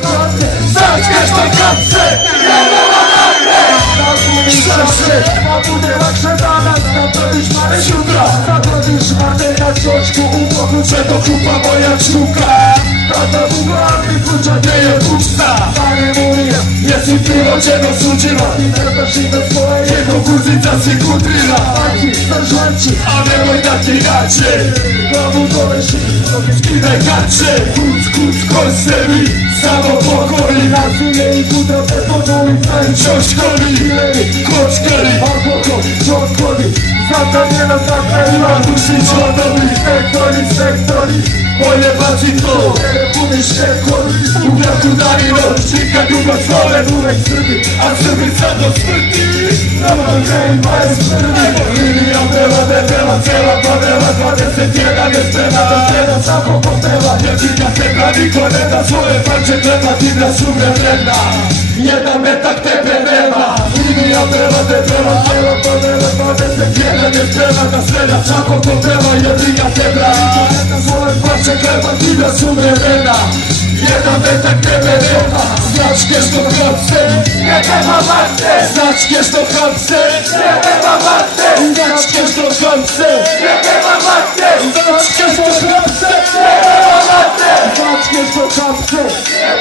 Zaczniesz to kapce! Na budynek sprzedana, zaprawisz marę siódra. Zaprawisz marę na książku, u boku czego kupa moja sztuka. Tata bugami, kurcza nie jest pusta. Panie mówi, jest i piwo ciego służyła. I nerweszywe swoje, jego kurzyca się kutryla. Aki, starzłęci, a nie mój taki gacie. Komu koleś, skidaj gacie. Kuc, konsemi, samo pokoi. Na chwilę i budę, te podoli, książkowi. Koczkeli, alkohol, książkowi. Zataniena, zataniła, duszy członowi. Sektori, moje baci to. Telefony ściekłowi, uwiaku dali rocznika. Długo swoje, dłużej sryby, a sryby za to smyki. Namagaj, mają sryby. Linia była, cela, padela, 21 jest plena, to plena, samo potela. Jedyna tebra, nikoleta, swoje walcze gleba, tibra, sumie plena. Jedna meta, tebe nema. Linia była, cela, padela, 21 jest plena, ta strela, samo potela. Jedyna tebra, nikoleta, swoje walcze gleba, tibra, sumie plena. Jedna meta, tebe nema. Znaczkież to chlapce, nie ma matce. Znaczkież to chlapce, nie ma matce. Znaczkież to chlapce, nie ma matce. Znaczkież to chlapce, nie ma matce. Znaczkież to chlapce,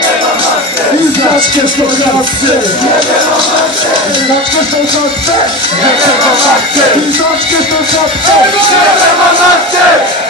nie ma matce. Znaczkież to chlapce, nie ma matce. Znaczkież to chlapce, nie ma matce. Znaczkież to chlapce, nie ma matce.